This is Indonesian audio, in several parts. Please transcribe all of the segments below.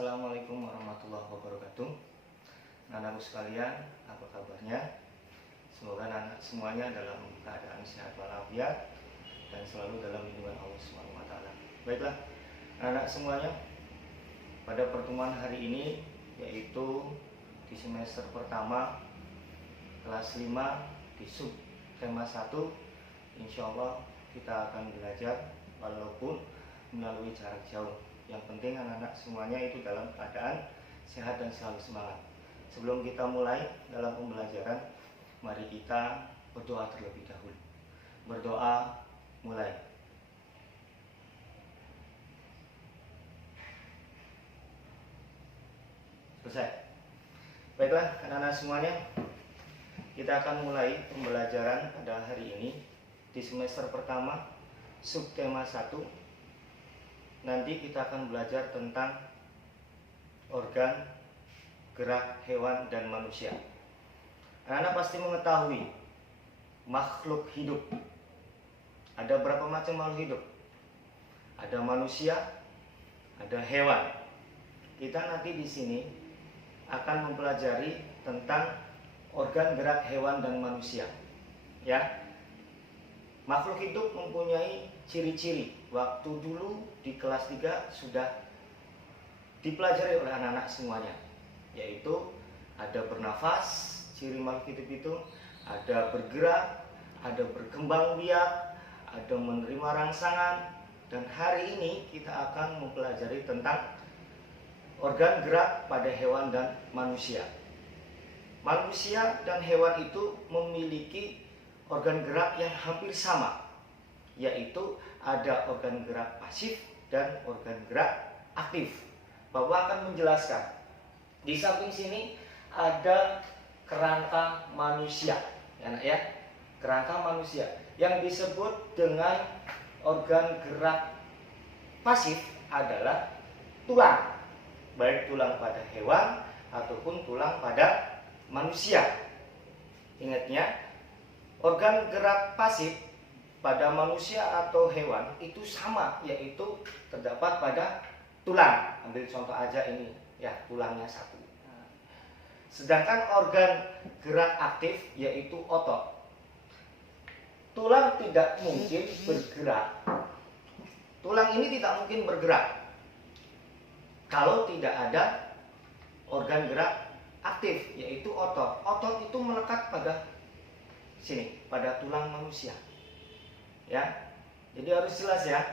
Assalamualaikum warahmatullahi wabarakatuh. Anak-anakku sekalian, apa kabarnya? Semoga anak semuanya dalam keadaan sehat walafiat dan selalu dalam lindungan Allah SWT. Baiklah, anak semuanya, pada pertemuan hari ini, yaitu di semester pertama kelas 5 di sub tema 1, insya Allah kita akan belajar walaupun melalui jarak jauh. Yang penting anak-anak semuanya itu dalam keadaan sehat dan selalu semangat. Sebelum kita mulai dalam pembelajaran, mari kita berdoa terlebih dahulu. Berdoa, mulai. Selesai. Baiklah anak-anak semuanya, kita akan mulai pembelajaran pada hari ini di semester pertama subtema 1. Nanti kita akan belajar tentang organ gerak hewan dan manusia. Anak-anak pasti mengetahui makhluk hidup. Ada berapa macam makhluk hidup? Ada manusia, ada hewan. Kita nanti di sini akan mempelajari tentang organ gerak hewan dan manusia. Ya. Makhluk hidup mempunyai ciri-ciri. Waktu dulu di kelas 3 sudah dipelajari oleh anak-anak semuanya, yaitu ada bernafas, ciri makhluk hidup itu, ada bergerak, ada berkembang biak, ada menerima rangsangan, dan hari ini kita akan mempelajari tentang organ gerak pada hewan dan manusia. Manusia dan hewan itu memiliki organ gerak yang hampir sama, yaitu ada organ gerak pasif dan organ gerak aktif. Bapak akan menjelaskan. Di samping sini ada kerangka manusia, ya, kerangka manusia yang disebut dengan organ gerak pasif adalah tulang, baik tulang pada hewan ataupun tulang pada manusia. Ingatnya, organ gerak pasif pada manusia atau hewan itu sama, yaitu terdapat pada tulang. Ambil contoh aja ini, ya, tulangnya satu. Sedangkan organ gerak aktif yaitu otot. Tulang tidak mungkin bergerak. Tulang ini tidak mungkin bergerak kalau tidak ada organ gerak aktif yaitu otot. Otot itu melekat pada sini, pada tulang manusia. Ya. Jadi harus jelas ya.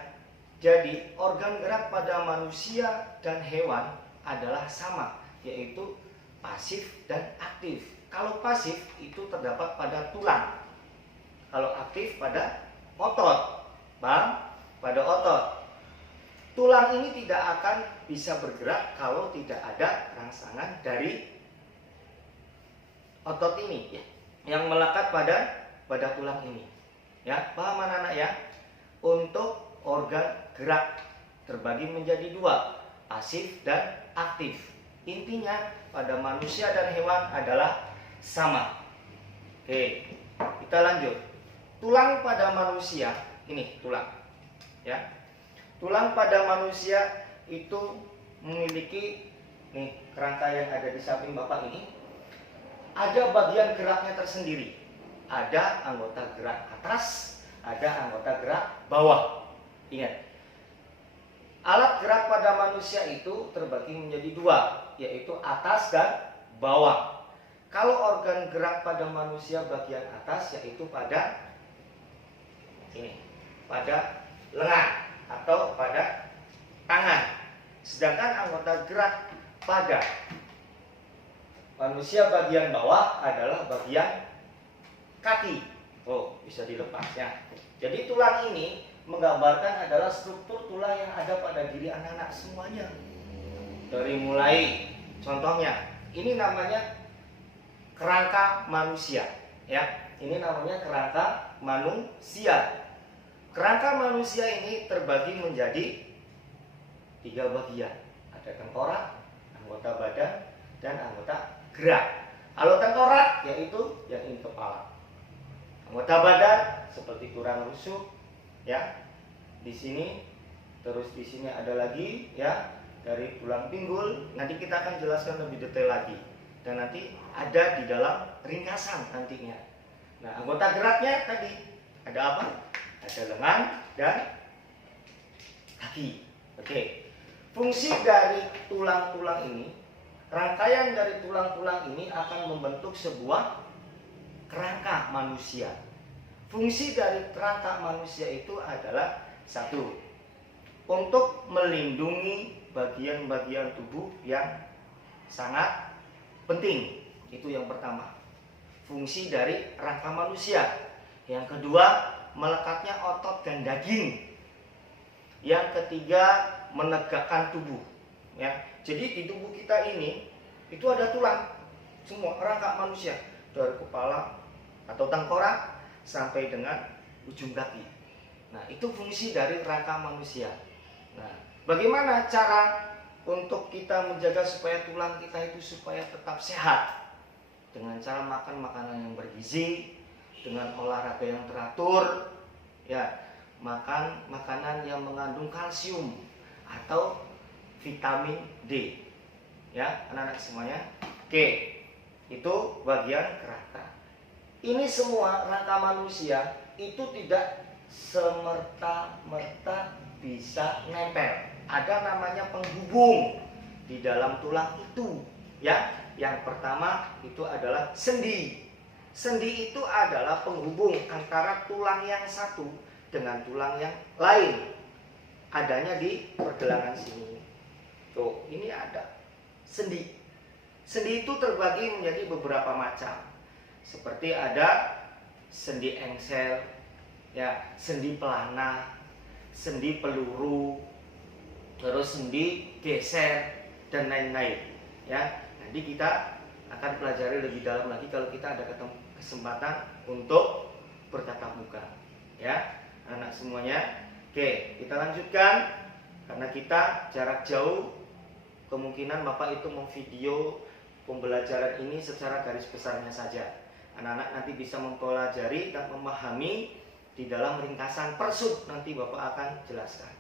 Jadi organ gerak pada manusia dan hewan adalah sama, yaitu pasif dan aktif. Kalau pasif itu terdapat pada tulang. Kalau aktif pada otot. Paham? Pada otot. Tulang ini tidak akan bisa bergerak kalau tidak ada rangsangan dari otot ini, ya, yang melekat pada tulang ini. Ya, paham anak-anak ya? Untuk organ gerak terbagi menjadi dua, pasif dan aktif. Intinya pada manusia dan hewan adalah sama. Oke, kita lanjut. Tulang pada manusia, ini tulang. Ya. Tulang pada manusia itu memiliki nih kerangka yang ada di samping Bapak ini. Ada bagian geraknya tersendiri. Ada anggota gerak atas, ada anggota gerak bawah. Ingat, alat gerak pada manusia itu terbagi menjadi dua, yaitu atas dan bawah. Kalau organ gerak pada manusia bagian atas yaitu pada ini, pada lengan atau pada tangan. Sedangkan anggota gerak pada manusia bagian bawah adalah bagian kaki. Oh, bisa dilepas ya. Jadi tulang ini menggambarkan adalah struktur tulang yang ada pada diri anak-anak semuanya. Dari mulai contohnya, ini namanya kerangka manusia, ya. Ini namanya kerangka manusia. Kerangka manusia ini terbagi menjadi 3 bagian. Ada tengkorak, anggota badan, dan anggota gerak. Kalau tengkorak yaitu yang ini kepala. Anggota badan seperti tulang rusuk, ya. Di sini, terus di sini ada lagi, ya. dari tulang pinggul. Nanti kita akan jelaskan lebih detail lagi. Dan nanti ada di dalam ringkasan nantinya. Nah, anggota geraknya tadi ada apa? Ada lengan dan kaki. Oke. Fungsi dari tulang-tulang ini, rangkaian dari tulang-tulang ini akan membentuk sebuah kerangka manusia. Fungsi dari kerangka manusia itu adalah satu, untuk melindungi bagian-bagian tubuh yang sangat penting. Itu yang pertama, fungsi dari rangka manusia. Yang kedua, melekatnya otot dan daging. Yang ketiga, menegakkan tubuh. Ya, jadi di tubuh kita ini itu ada tulang, semua rangka manusia, dari kepala atau tengkorak sampai dengan ujung kaki. Nah, itu fungsi dari rangka manusia. Nah, bagaimana cara untuk kita menjaga supaya tulang kita itu supaya tetap sehat? Dengan cara makan makanan yang bergizi, dengan olahraga yang teratur, ya, makan makanan yang mengandung kalsium atau vitamin D. Ya, anak-anak semuanya. Oke, itu bagian kerangka. Ini semua rangka manusia itu tidak semerta-merta bisa nempel. Ada namanya penghubung di dalam tulang itu, ya. Yang pertama itu adalah sendi. Sendi itu adalah penghubung antara tulang yang satu dengan tulang yang lain. Adanya di pergelangan sini. Tuh, ini ada sendi. Sendi itu terbagi menjadi beberapa macam. Seperti ada sendi engsel, ya, sendi pelana, sendi peluru, terus sendi geser dan lain-lain. Ya, nanti kita akan pelajari lebih dalam lagi kalau kita ada kesempatan untuk bertatap muka. Ya, anak semuanya. Oke, kita lanjutkan karena kita jarak jauh. Kemungkinan Bapak itu memvideo pembelajaran ini secara garis besarnya saja. Anak-anak nanti bisa mempelajari dan memahami di dalam ringkasan persub, nanti Bapak akan jelaskan.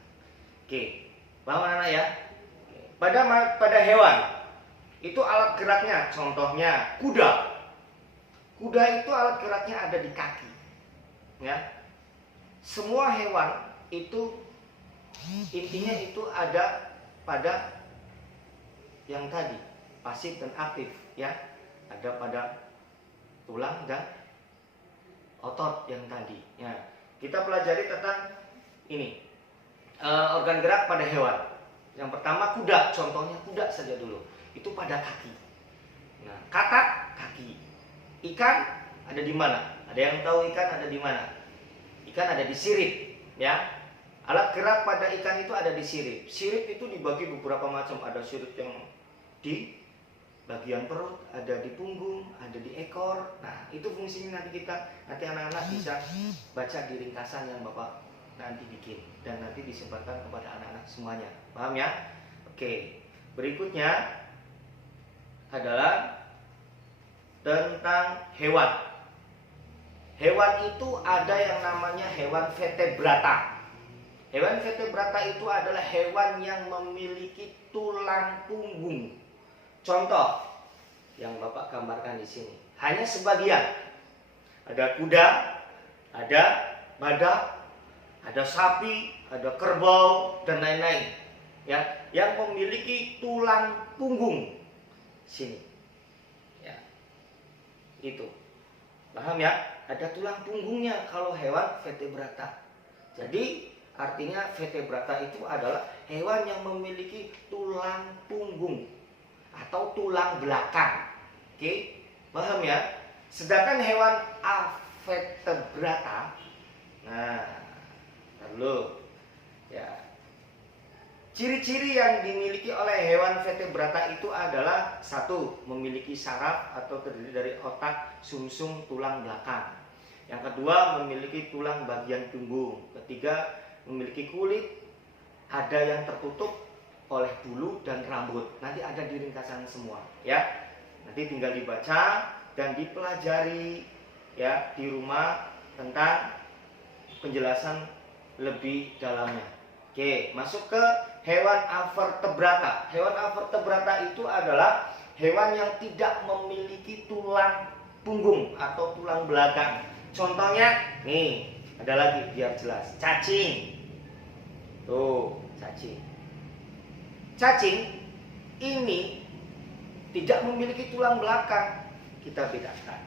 Oke, paham anak-anak ya? Pada hewan itu alat geraknya, contohnya kuda. Kuda itu alat geraknya ada di kaki. Ya, semua hewan itu intinya itu ada pada yang tadi, pasif dan aktif, ya. Ada pada tulang dan otot yang tadi. Ya, kita pelajari tentang ini organ gerak pada hewan. Yang pertama kuda, contohnya kuda saja dulu. Itu pada kaki. Nah, katak kaki. Ikan ada di mana? Ada yang tahu ikan ada di mana? Ikan ada di sirip, ya. Alat gerak pada ikan itu ada di sirip. Sirip itu dibagi beberapa macam. Ada sirip yang di bagian perut, ada di punggung, ada di ekor. Nah, itu fungsinya nanti anak-anak bisa baca di ringkasan yang Bapak nanti bikin dan nanti disebarkan kepada anak-anak semuanya. Paham ya? Oke. Berikutnya adalah tentang hewan. Hewan itu ada yang namanya hewan vertebrata. Hewan vertebrata itu adalah hewan yang memiliki tulang punggung. Contoh yang Bapak gambarkan di sini. Hanya sebagian. Ada kuda, ada badak, ada sapi, ada kerbau dan lain-lain. Ya, yang memiliki tulang punggung. Sini. Ya. Itu. Paham ya? Ada tulang punggungnya kalau hewan vertebrata. Jadi artinya vertebrata itu adalah hewan yang memiliki tulang punggung atau tulang belakang. Oke, paham ya? Sedangkan hewan avertebrata, nah, lalu ya, ciri-ciri yang dimiliki oleh hewan vertebrata itu adalah satu, memiliki saraf atau terdiri dari otak, sumsum, tulang belakang. Yang kedua, memiliki tulang bagian punggung. Ketiga, memiliki kulit, ada yang tertutup oleh bulu dan rambut. Nanti ada di ringkasan semua, ya. Nanti tinggal dibaca dan dipelajari, ya, di rumah tentang penjelasan lebih dalamnya. Oke, masuk ke hewan avertebrata. Hewan avertebrata itu adalah hewan yang tidak memiliki tulang punggung atau tulang belakang. Contohnya, nih, ada lagi biar jelas. Cacing. Tuh, cacing. Cacing ini tidak memiliki tulang belakang. Kita bedakan.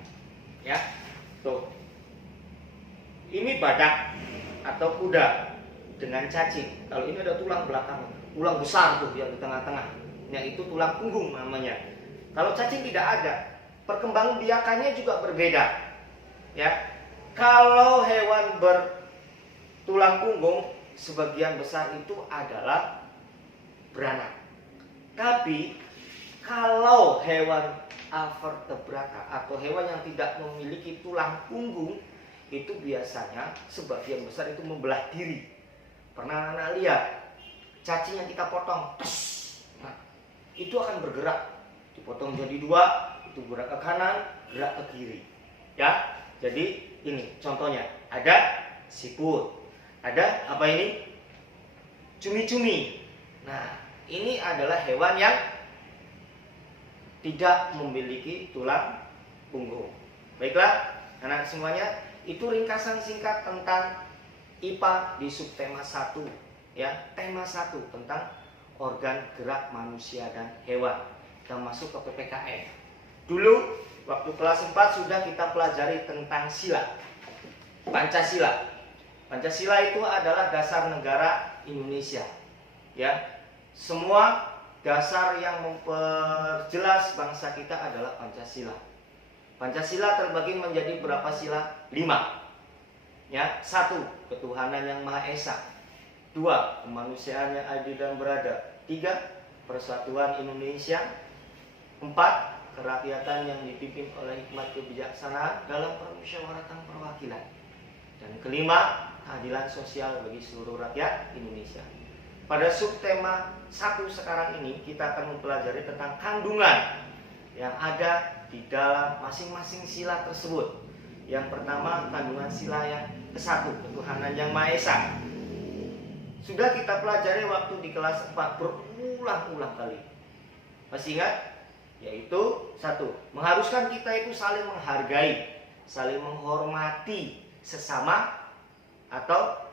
Ya. Tuh. Ini badak atau kuda dengan cacing. Kalau ini ada tulang belakang, tulang besar tuh yang di tengah-tengah. Yaitu tulang punggung namanya. Kalau cacing tidak ada, perkembangbiakannya juga berbeda. Ya. Kalau hewan bertulang punggung, sebagian besar itu adalah beranak. Tapi kalau hewan avertebrata atau hewan yang tidak memiliki tulang punggung, itu biasanya sebagian besar itu membelah diri. Pernah anak lihat cacing yang kita potong, nah, itu akan bergerak, dipotong jadi dua, itu gerak ke kanan, gerak ke kiri. Ya, jadi ini contohnya, ada siput, ada apa ini? Cumi-cumi. Nah, ini adalah hewan yang tidak memiliki tulang punggung. Baiklah, anak semuanya, itu ringkasan singkat tentang IPA di subtema 1, ya. Tema 1 tentang organ gerak manusia dan hewan. Kita masuk ke PPKN. Dulu waktu kelas 4 sudah kita pelajari tentang sila. Pancasila. Pancasila itu adalah dasar negara Indonesia. Ya. Semua dasar yang memperjelas bangsa kita adalah Pancasila. Pancasila terbagi menjadi berapa sila? 5. Ya, 1. Ketuhanan yang Maha Esa. 2. Kemanusiaan yang adil dan beradab. 3. Persatuan Indonesia. 4. Kerakyatan yang dipimpin oleh hikmat kebijaksanaan dalam permusyawaratan perwakilan. Dan kelima, keadilan sosial bagi seluruh rakyat Indonesia. Pada subtema 1 sekarang ini kita akan mempelajari tentang kandungan yang ada di dalam masing-masing sila tersebut. Yang pertama, kandungan sila yang ke-1, ketuhanan yang Maha Esa. Sudah kita pelajari waktu di kelas 4 berulang-ulang kali. Masih ingat? Yaitu 1, mengharuskan kita itu saling menghargai, saling menghormati sesama atau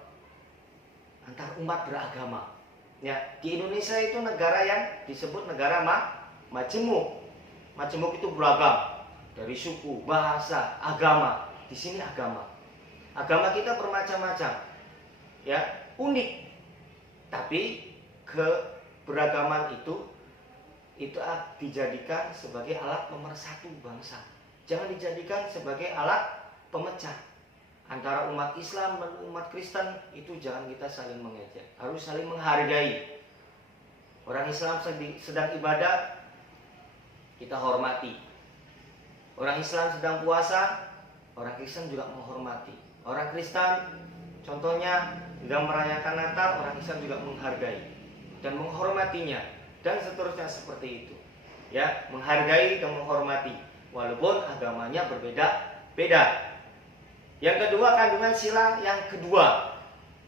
antar umat beragama. Ya, di Indonesia itu negara yang disebut negara majemuk. Majemuk itu beragam, dari suku, bahasa, agama. Di sini agama. Agama kita bermacam-macam. Ya, unik. Tapi keberagaman itu dijadikan sebagai alat pemersatu bangsa. Jangan dijadikan sebagai alat pemecah. Antara umat Islam dan umat Kristen itu jangan kita saling mengejek, harus saling menghargai. Orang Islam sedang ibadah, kita hormati. Orang Islam sedang puasa, orang Kristen juga menghormati. Orang Kristen contohnya sedang merayakan Natal, orang Islam juga menghargai dan menghormatinya, dan seterusnya seperti itu. Ya, menghargai dan menghormati walaupun agamanya berbeda-beda. Yang kedua, kandungan sila yang kedua,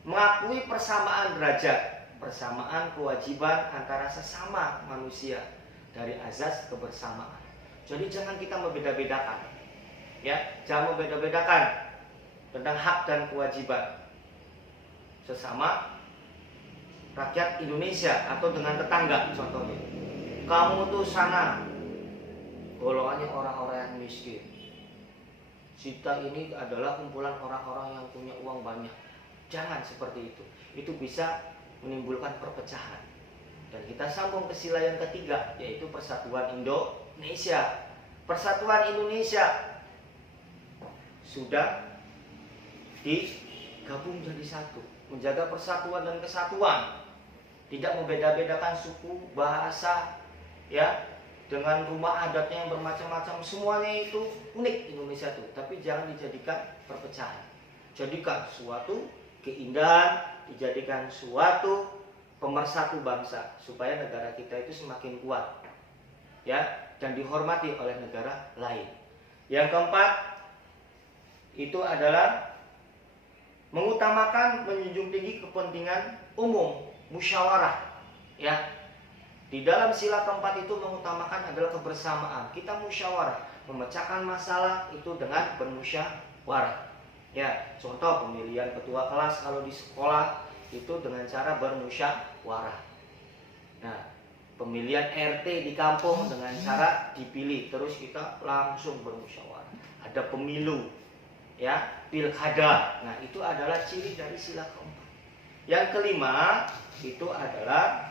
mengakui persamaan derajat, persamaan kewajiban antara sesama manusia dari azas kebersamaan. Jadi jangan kita membeda-bedakan. Ya, jangan membeda-bedakan tentang hak dan kewajiban sesama rakyat Indonesia atau dengan tetangga. Contohnya, kamu tuh sana golongannya orang-orang yang miskin. Kita ini adalah kumpulan orang-orang yang punya uang banyak. Jangan seperti itu. Itu bisa menimbulkan perpecahan. Dan kita sambung ke sila yang ketiga, yaitu Persatuan Indonesia. Persatuan Indonesia sudah digabung jadi satu, menjaga persatuan dan kesatuan, tidak membeda-bedakan suku, bahasa, ya, dengan rumah adatnya yang bermacam-macam. Semuanya itu unik Indonesia itu, tapi jangan dijadikan perpecahan. Jadikan suatu keindahan, dijadikan suatu pemersatu bangsa supaya negara kita itu semakin kuat, ya, dan dihormati oleh negara lain. Yang keempat itu adalah mengutamakan, menjunjung tinggi kepentingan umum, musyawarah. Ya, di dalam sila keempat itu mengutamakan adalah kebersamaan. Kita musyawarah, memecahkan masalah itu dengan bermusyawarah. Ya, contoh pemilihan ketua kelas kalau di sekolah itu dengan cara bermusyawarah. Nah, pemilihan RT di kampung dengan cara dipilih, terus kita langsung bermusyawarah. Ada pemilu, ya, pilkada. Nah, itu adalah ciri dari sila keempat. Yang kelima itu adalah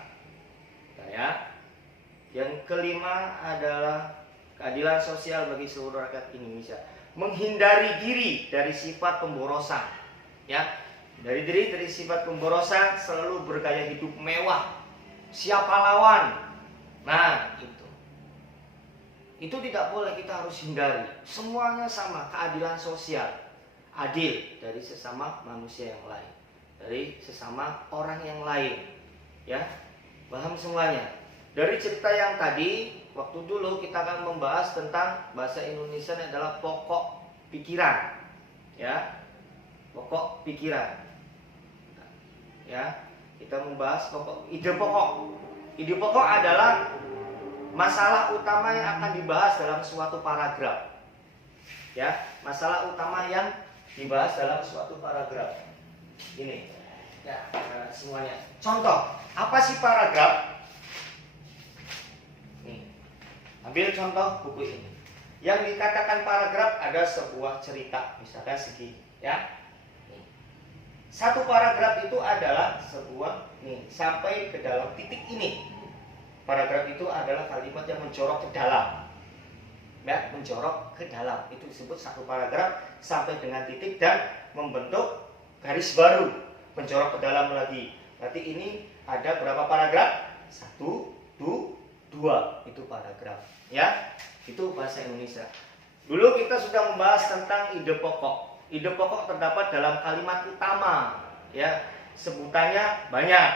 keadilan sosial bagi seluruh rakyat Indonesia. Menghindari diri dari sifat pemborosan, ya, dari sifat pemborosan, selalu bergaya hidup mewah, siap pahlawan. Nah, itu tidak boleh, kita harus hindari. Semuanya sama, keadilan sosial, adil dari sesama manusia yang lain, dari sesama orang yang lain, ya, paham semuanya. Dari cerita yang tadi, waktu dulu kita akan membahas tentang bahasa Indonesia adalah pokok pikiran, ya, pokok pikiran, ya. Kita membahas ide pokok. Ide pokok adalah masalah utama yang akan dibahas dalam suatu paragraf, ya, masalah utama yang dibahas dalam suatu paragraf. Ini, ya, semuanya. Contoh, apa sih paragraf? Ambil contoh buku ini. Yang dikatakan paragraf ada sebuah cerita, misalkan segini, ya. Satu paragraf itu adalah sebuah, sampai ke dalam titik ini. Paragraf itu adalah kalimat yang menjorok ke dalam, ya, menjorok ke dalam. Itu disebut satu paragraf sampai dengan titik dan membentuk garis baru, menjorok ke dalam lagi. Berarti ini ada berapa paragraf? 1, 2, itu paragraf. Ya, itu bahasa Indonesia. Dulu kita sudah membahas tentang ide pokok. Ide pokok terdapat dalam kalimat utama, ya, sebutannya banyak,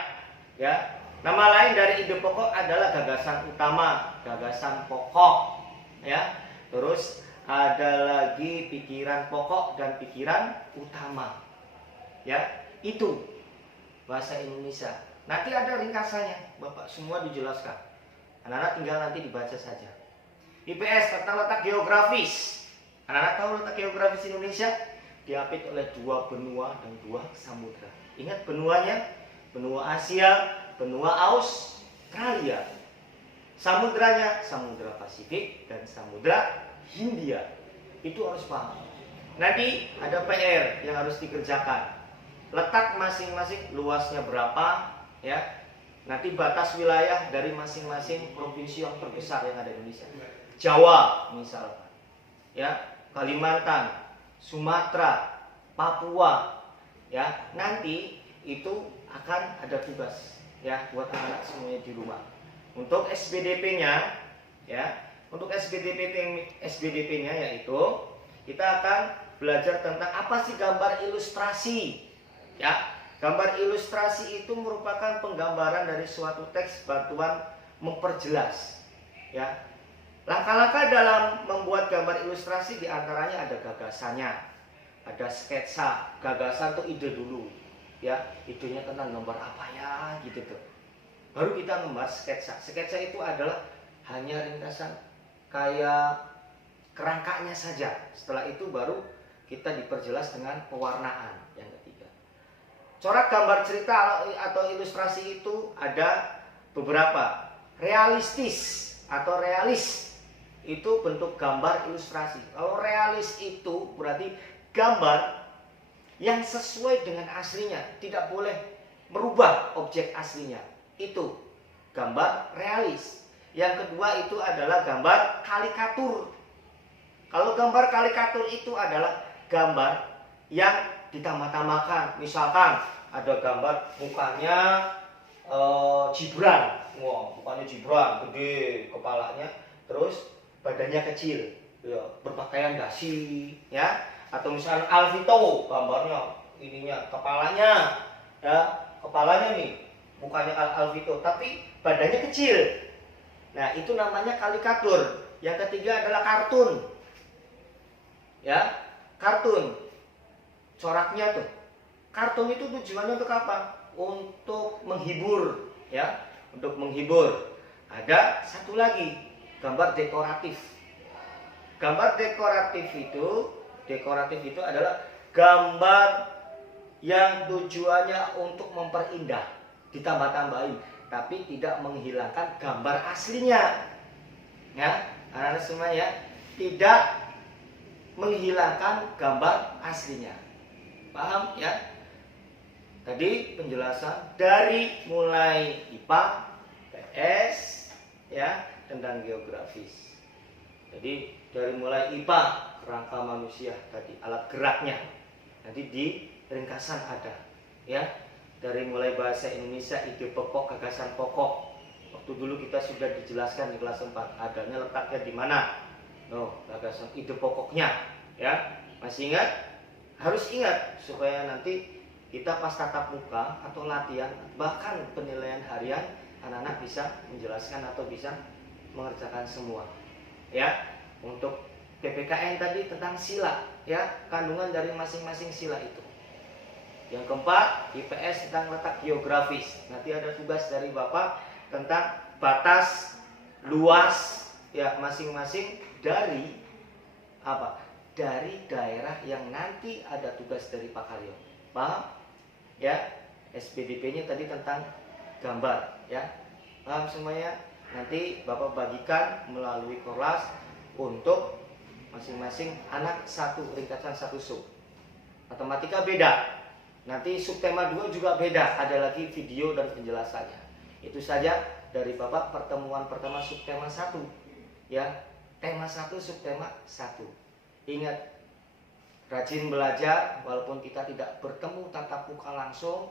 ya. Nama lain dari ide pokok adalah gagasan utama, gagasan pokok, ya. Terus ada lagi pikiran pokok dan pikiran utama, ya. Itu bahasa Indonesia. Nanti ada ringkasannya, Bapak semua dijelaskan. Anak-anak tinggal nanti dibaca saja. IPS tentang letak geografis. Anak-anak tahu letak geografis Indonesia? Diapit oleh 2 benua dan 2 samudra. Ingat benuanya? Benua Asia, benua Australia. Samudranya, Samudra Pasifik dan Samudra Hindia. Itu harus paham. Nanti ada PR yang harus dikerjakan. Letak masing-masing luasnya berapa, ya. Nanti batas wilayah dari masing-masing provinsi yang terbesar yang ada di Indonesia. Jawa misalkan, ya, Kalimantan, Sumatera, Papua, ya. Nanti itu akan ada tugas, ya, buat anak-anak semuanya di rumah. Untuk SBDP-nya, ya, untuk SBDP-nya yaitu kita akan belajar tentang apa sih gambar ilustrasi, ya. Gambar ilustrasi itu merupakan penggambaran dari suatu teks bantuan memperjelas, ya. Langkah-langkah dalam membuat gambar ilustrasi diantaranya ada gagasannya, ada sketsa. Gagasan tuh ide dulu, ya, idenya tentang gambar apa ya, gitu tuh. Baru kita gambar sketsa. Sketsa itu adalah hanya ringkasan kayak kerangkanya saja. Setelah itu baru kita diperjelas dengan pewarnaan yang ketiga. Corak gambar cerita atau ilustrasi itu ada beberapa. Realistis atau realis itu bentuk gambar ilustrasi. Kalau realis itu berarti gambar yang sesuai dengan aslinya, tidak boleh merubah objek aslinya. Itu gambar realis. Yang kedua itu adalah gambar karikatur. Kalau gambar karikatur itu adalah gambar yang ditambah-tambahkan. Misalkan ada gambar mukanya Gibran, wah, mukanya Gibran gede, kepalanya, terus badannya kecil, ya, berpakaian dasi, ya. Atau misalnya Alvito, gambarnya ininya kepalanya, ya, kepalanya nih, mukanya Alvito, tapi badannya kecil. Nah, itu namanya karikatur. Yang ketiga adalah kartun, ya, kartun. Coraknya tuh, kartun itu tujuannya untuk apa? Untuk menghibur, ya, untuk menghibur. Ada satu lagi, gambar dekoratif. Gambar dekoratif itu adalah gambar yang tujuannya untuk memperindah, ditambah-tambahin, tapi tidak menghilangkan gambar aslinya. Ya, anak-anak semua ya, tidak menghilangkan gambar aslinya. Paham ya? Tadi penjelasan dari mulai IPA, PS, ya, tentang geografis. Jadi dari mulai IPA, kerangka manusia tadi, alat geraknya. Nanti di ringkasan ada, ya. Dari mulai bahasa Indonesia, ide pokok, gagasan pokok. Waktu dulu kita sudah dijelaskan di kelas 4, adanya letaknya di mana. Gagasan ide pokoknya, ya. Masih ingat? Harus ingat supaya nanti kita pas tatap muka atau latihan, bahkan penilaian harian, anak-anak bisa menjelaskan atau bisa mengerjakan semua. Ya, untuk PPKN tadi tentang sila, ya, kandungan dari masing-masing sila itu. Yang keempat, IPS tentang letak geografis. Nanti ada tugas dari Bapak tentang batas luas, ya, masing-masing dari apa? Dari daerah yang nanti ada tugas dari Pak Karyo. Paham? Ya, SPDP-nya tadi tentang gambar, ya. Paham semuanya? Nanti Bapak bagikan melalui kelas untuk masing-masing anak satu ringkasan satu sub. Matematika beda. Nanti subtema 2 juga beda, ada lagi video dan penjelasannya. Itu saja dari Bapak pertemuan pertama subtema 1. Ya, tema 1 subtema 1. Ingat, rajin belajar walaupun kita tidak bertemu tatap muka langsung,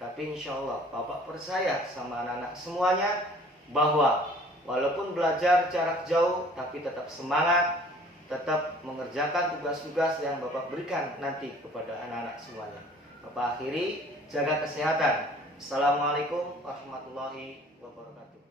tapi insya Allah Bapak percaya sama anak-anak semuanya bahwa walaupun belajar jarak jauh tapi tetap semangat, tetap mengerjakan tugas-tugas yang Bapak berikan nanti kepada anak-anak semuanya. Bapak akhiri, jaga kesehatan. Assalamualaikum warahmatullahi wabarakatuh.